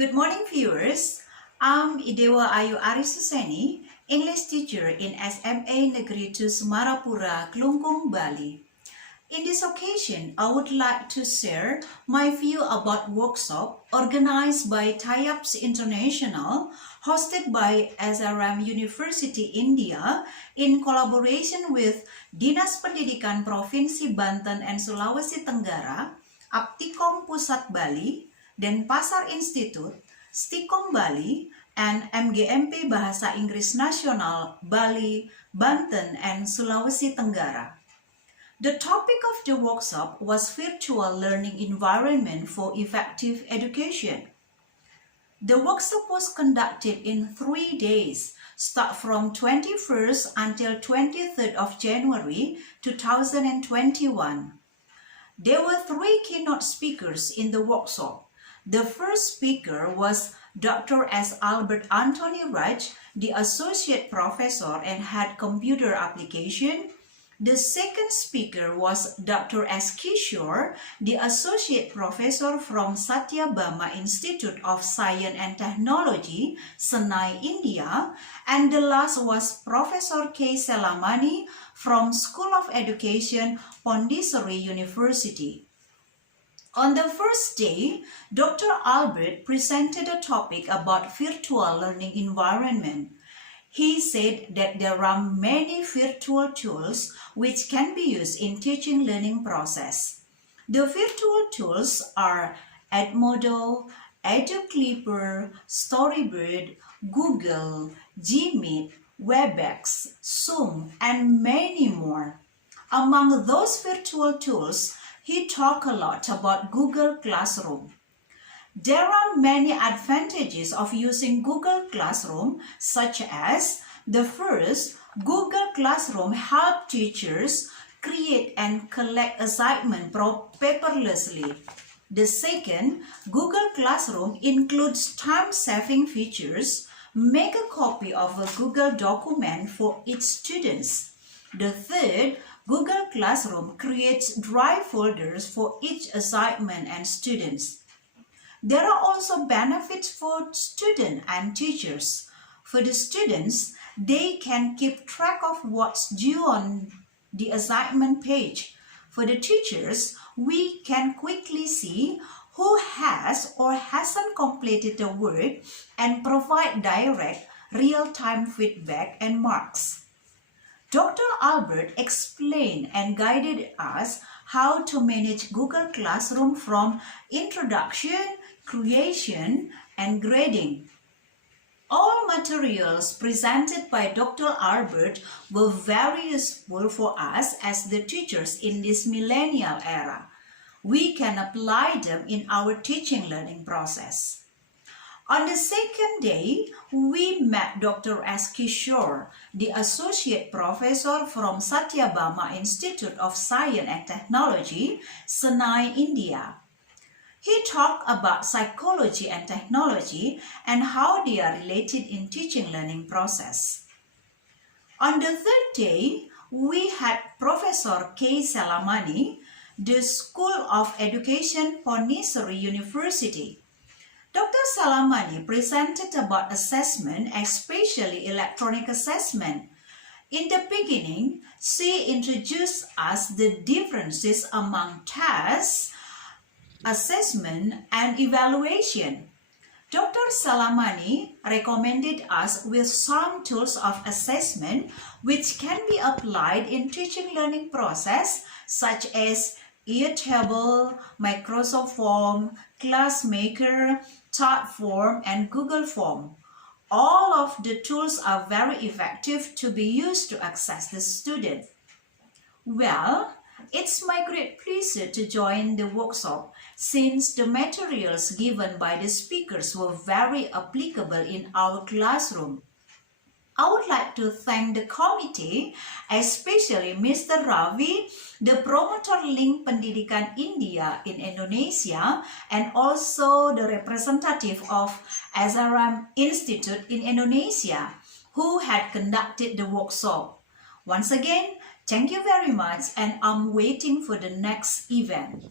Good morning, viewers. I'm Idewa Ayu Arisuseni, English teacher in SMA Negeri 2 Semarapura, Klungkung, Bali. In this occasion, I would like to share my view about workshop organized by TIAPS International, hosted by SRM University India in collaboration with Dinas Pendidikan Provinsi Banten and Sulawesi Tenggara, Aptikom Pusat Bali, Denpasar Institute, Stikom Bali, and MGMP Bahasa Inggris Nasional Bali, Banten, and Sulawesi Tenggara. The topic of the workshop was virtual learning environment for effective education. The workshop was conducted in 3 days, start from 21st until 23rd of January 2021. There were 3 keynote speakers in the workshop. The first speaker was Dr. S. Albert Anthony Raj, the Associate Professor and Head Computer Application. The second speaker was Dr. S. Kishore, the Associate Professor from Satyabama Institute of Science and Technology, Chennai, India. And the last was Professor K. Selamani from School of Education, Pondicherry University. On the first day, Dr. Albert presented a topic about virtual learning environment. He said that there are many virtual tools which can be used in teaching learning process. The virtual tools are Edmodo, EduClipper, Storybird, Google, Gmeet, Webex, Zoom, and many more. Among those virtual tools, he talked a lot about Google Classroom. There are many advantages of using Google Classroom, such as the first, Google Classroom helps teachers create and collect assignments paperlessly. The second, Google Classroom includes time-saving features. Make a copy of a Google document for each student. The third, Google Classroom creates drive folders for each assignment and students. There are also benefits for students and teachers. For the students, they can keep track of what's due on the assignment page. For the teachers, we can quickly see who has or hasn't completed the work and provide direct, real-time feedback and marks. Dr. Albert explained and guided us how to manage Google Classroom from introduction, creation, and grading. All materials presented by Dr. Albert were very useful for us as the teachers in this millennial era. We can apply them in our teaching learning process. On the second day, we met Dr. S. Kishore, the Associate Professor from Satyabama Institute of Science and Technology, Chennai, India. He talked about psychology and technology and how they are related in teaching learning process. On the third day, we had Professor K. Selamani, the School of Education, Pondicherry University. Dr. Selamani presented about assessment, especially electronic assessment. In the beginning, she introduced us the differences among tests, assessment, and evaluation. Dr. Selamani recommended us with some tools of assessment which can be applied in teaching learning process such as Airtable, Microsoft Form, Classmaker, Chartform, and Google Form. All of the tools are very effective to be used to access the student. Well, it's my great pleasure to join the workshop since the materials given by the speakers were very applicable in our classroom. I would like to thank the committee, especially Mr. Ravi, the promoter link Pendidikan India in Indonesia, and also the representative of SRM Institute in Indonesia, who had conducted the workshop. Once again, thank you very much, and I'm waiting for the next event.